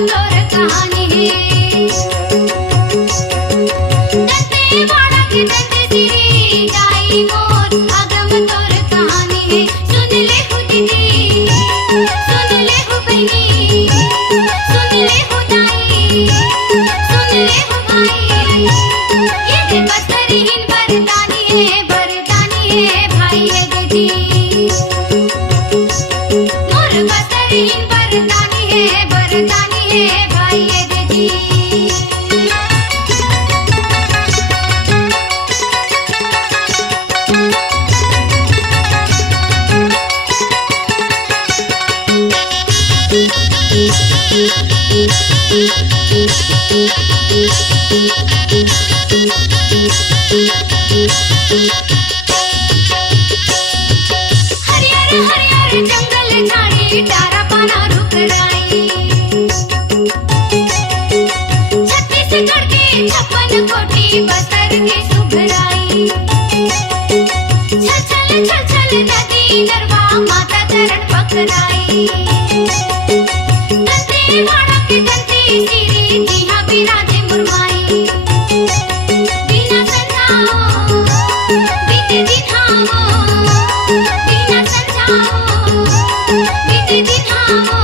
तोर कहानी है। दंते वाड़ा के दंत सिरी जाई मोर आगम तोर कहानी है। सुन ले हो दीदी, सुन ले हो बहनी, सुन ले हो दाई, सुन ले हो भाई। ये दे बसरीन बरदानी है भाई है दीदी। मोर बसरीन बरदानी है भाई है दीदी। हरियर हरियर जंगल झाड़ी डारा पाना रुक राई। छत्तीसगढ़ के 56 कोटी बस्तर के सुघराई। छल छल नदी नरवा माता चरण पकड़ाई। दंते वाड़ा के दंती सिरी जिहा बिराजे मुरमाई। बिना संझाओ बीते दिनाओ, बिना संझाओ बीते दिनाओ।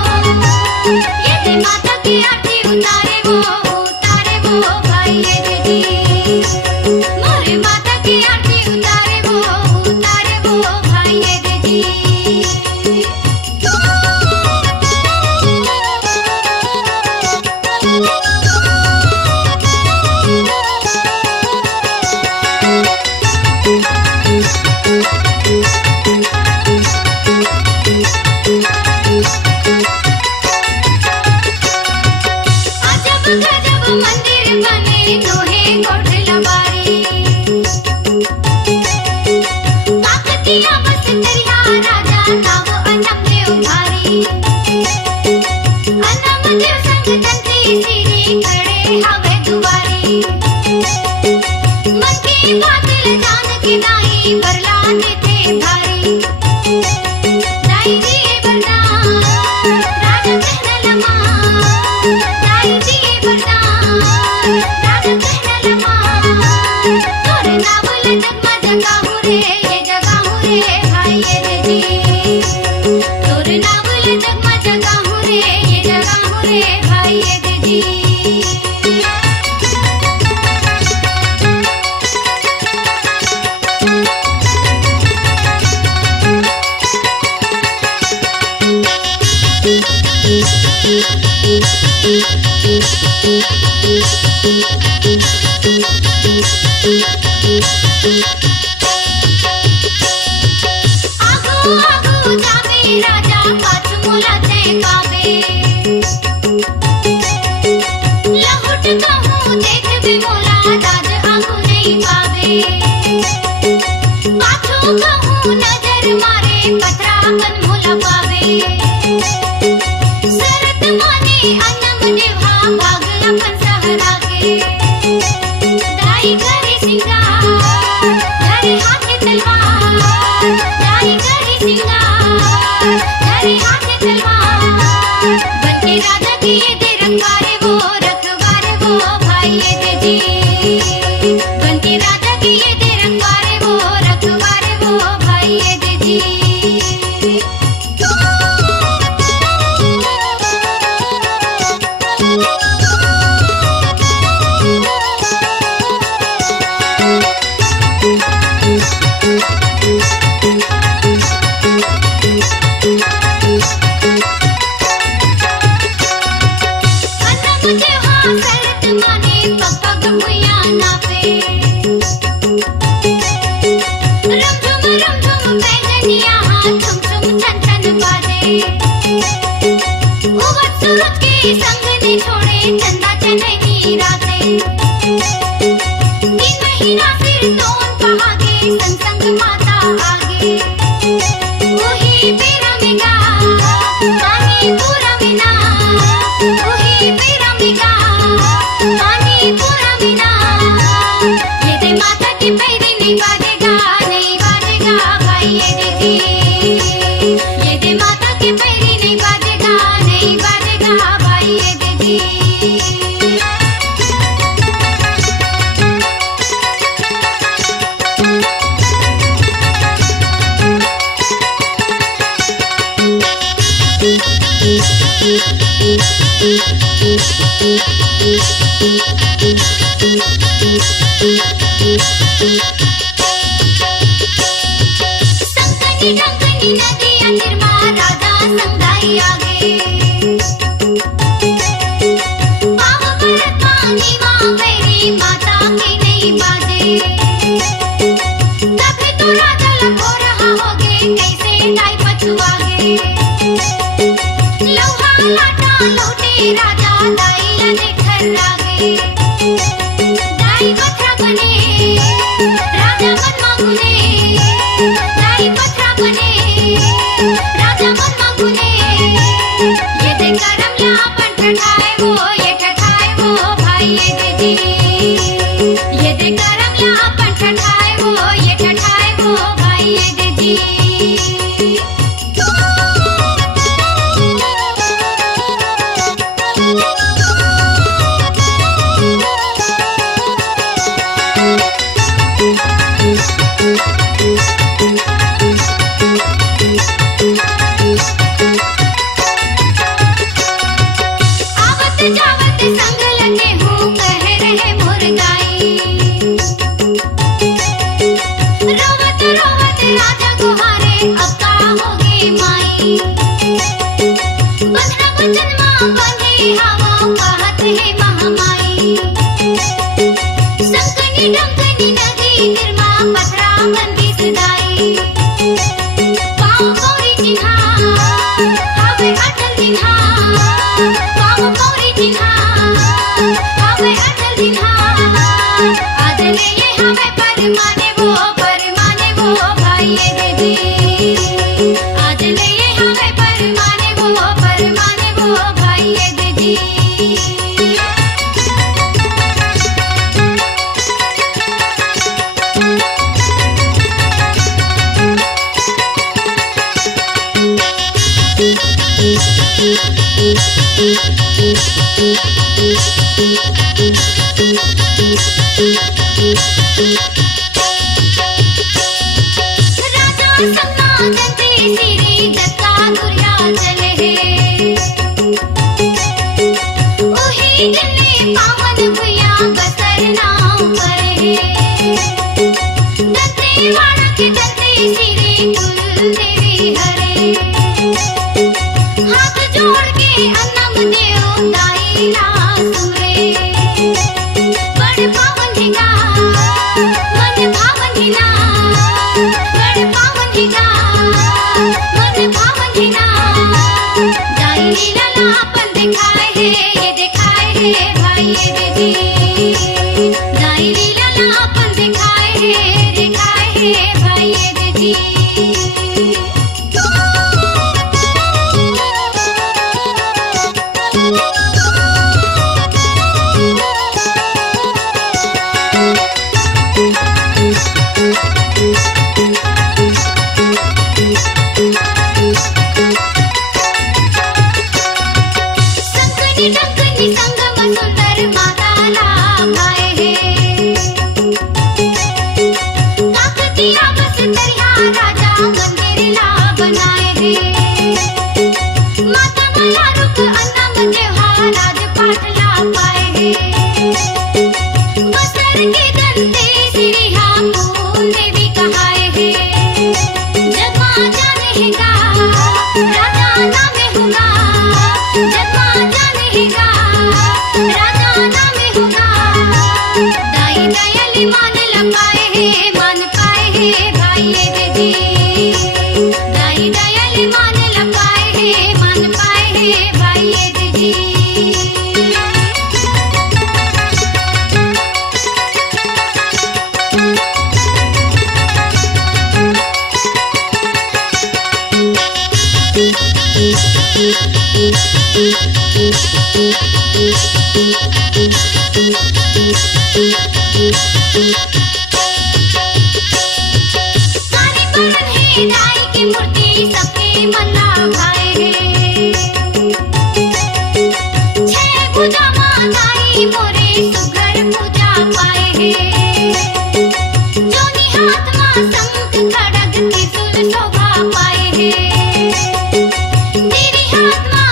ये दे माता की आरती उतारे वो भाई है दीदी। मोरे माता की आरती उतारे वो भाई है दीदी। अजब गजब मंदिर बने लोहे कोठला बारी। काकतिया बस दरिया राजा नाव अनम देव भारी। अनम देव संग दंती सिरी खड़े हवे दुआरी। मन की बादल जान के दाई बरला देते भारी। दाई दिए वरदान राजा कहना लमा, दाई दिए वरदान राजा कहना लमा। तोरे नावल जगमा जगाहू रे, ये जगाहू रे भाई है दीदी। तोरे नावल जगमा जगाहू रे, ये जगाहू रे भाई है दीदी। आगो आगो जावे राजा पाछू मुलाते पावे। लहुट कहूँ देख भी मोला दाद आगू नहीं पावे। पाछू कहूँ नजर मारे पथरा कन मोला पावे। शरत माने अनम देवा भाग अपन सहरा के। दाई करे सिंगार धरे हाथे तलवार। दाई करे सिंगार धरे हाथे तलवार। बनके राजा की ये दे रखवारे वो भाई है दीदी। बनके राजा की ये दे रखवारे वो भाई है दीदी। अनम देवा शरत माने पग पग भुइया नापे। रम झुम पैजनिया छुम छुम छन छन बाजे। उगत सूरज के संग ने छोड़े चंदा चनैनी राते। दिन महीना सिर तोन पहागे संग संग माता आगे। वही पेरा में गा पानी पूरा बिना, वही पेरा में गा पानी पूरा बिना। ये दे माता की पैरी नहीं बाजेगा भाई है दीदी। ये दे माता की पैरी नहीं बाजेगा भाई है दीदी। संकनी डंकनी नदिया निर्मा राजा संगाई आगे पाव पर पानी माँ मेरी माता की नहीं बाजे तभी तो राजा लखो रहा होगे कैसे गाय पछुआगे लोहा लाटा लौटे राजा दाई लने ठर्रागे दाई पथरा बने राजा मन मांगुने दाई पथरा बने राजा मन मांगुने ये दे करम लापन ठठाए वो भाई ये दीदी ये दे करम लापन ठठाए वो भाई ये दीदी जावत संग लगे हो कह रहे मोर गाई रोवत रोवत राजा गुहारे अब का होगे माई बंधना बचन माँ बंधे हवा कहत है महामाई संकनी डंकनी नदी निर्मा पथरा बंदी सदाई पाँव गौरी चिन्हा हवे अटल दिन्हा पाँव गौरी चिन्हा हवे अटल दिन्हा आदले ये हमें परमाने वो भाई ये दीदी आदले ये हमें परमाने वो भाई ये दीदी राजा सपना दंती सिरी दत्ता दुर्या चले है ओही दिल्ली पावन भुया बसर नाव पर है दंती वाड़ा के दंती सिरी कुल देवी हरे हाथ जोड़ के अन्नम देव दाई सुरे बड़ पावन हिगा मन भावन हिना बड़ पावन हिगा मन भावन हिना दाई लीला लापन दिखाए है ये दिखाए है भाई ये दीदी दाई लीला लापन दिखाए है भाई ये दीदी संकनी डंकनी संगम सुंदर माता लाभाए है काकतिया बस दरिया राजा मंदिर ला बनाए है माता माया रुक अन्नम देवा राजपाट ला पाए है बसर के दंते सिरिहा फूल देवी कहाए है जगमा जाने गा राजा नामे होगा जगमा जाने गा राजा नामे होगा दाई दयाली मान लपाए है भाई ये दीदी दाई दयाली मान लपाए है भाई ये दीदी सारी बहन है दाई की मूर्ति सबके मन भाए है छह पूजा माँ दाई मोरे सुघर पूजा पाए है जोनी हाथ माँ शंख खड़ग त्रिशूल शोभा पाए है तेरी हाथ माँ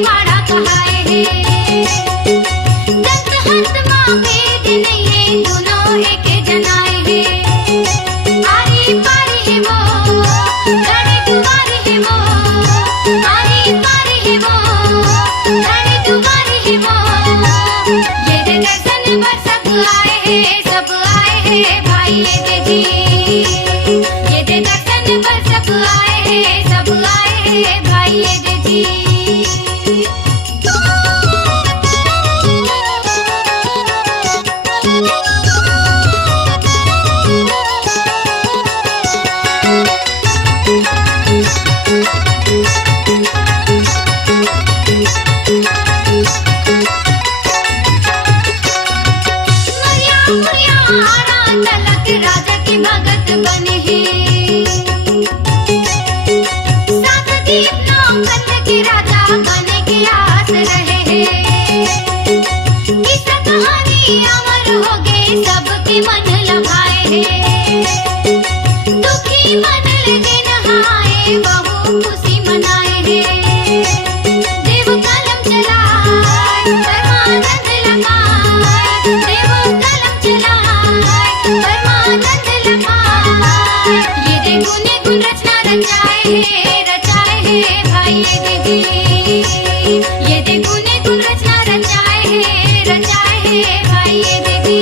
माड़ा कहाए है दंत हस्त माँ भेद नहीं है दोनों एक जनाए है आरी पारी है वो धड़े दुआरी है वो आरी पारी है वो धड़े दुआरी है वो ये दे दर्शन पर सब आए हैं भाई ये दे जी ये दे दर्शन पर सब आए हैं भाई ये दे जी राजा की भगत बने हैं सात दीप नौ कंध के राजा बने के आस रहे हैं किस्सा कहानी अमर हो गए सबके मन लभाए हैं दुखी मन लगे नहाए बहु खुशी मनाए हैं देव कलम चलाए परमानंद लगाए देव कलम चलाए परमानंद लगाए ये दे गुने गुण रचना रचाए है भाई ये दे जी ये दे गुने गुण रचना रचाए है भाई ये दे जी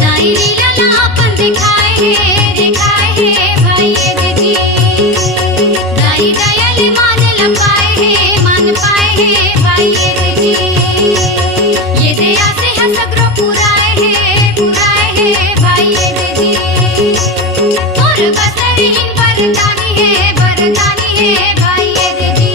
नाई लीला लापन दिखाए है भाई ये दे जी नाई दयाल मान पाए है भाई ये दे जी ये दया से हसग्रो पुराए है भाई ये दे जी और बसरहीन वरदानी है भाई ये दे जी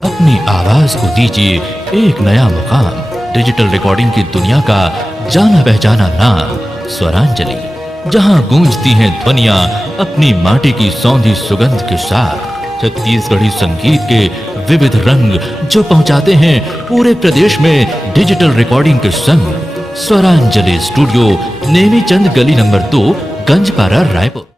अपनी आवाज को दीजिए एक नया मुकाम डिजिटल रिकॉर्डिंग की दुनिया का जाना पहचाना नाम स्वरांजलि जहां गूंजती हैं ध्वनियां अपनी माटी की सौंधी सुगंध के साथ छत्तीसगढ़ी संगीत के विविध रंग जो पहुंचाते हैं पूरे प्रदेश में डिजिटल रिकॉर्डिंग के संग स्वरांजलि स्टूडियो नेमीचंद गली नंबर 2 गंजपारा रायपुर।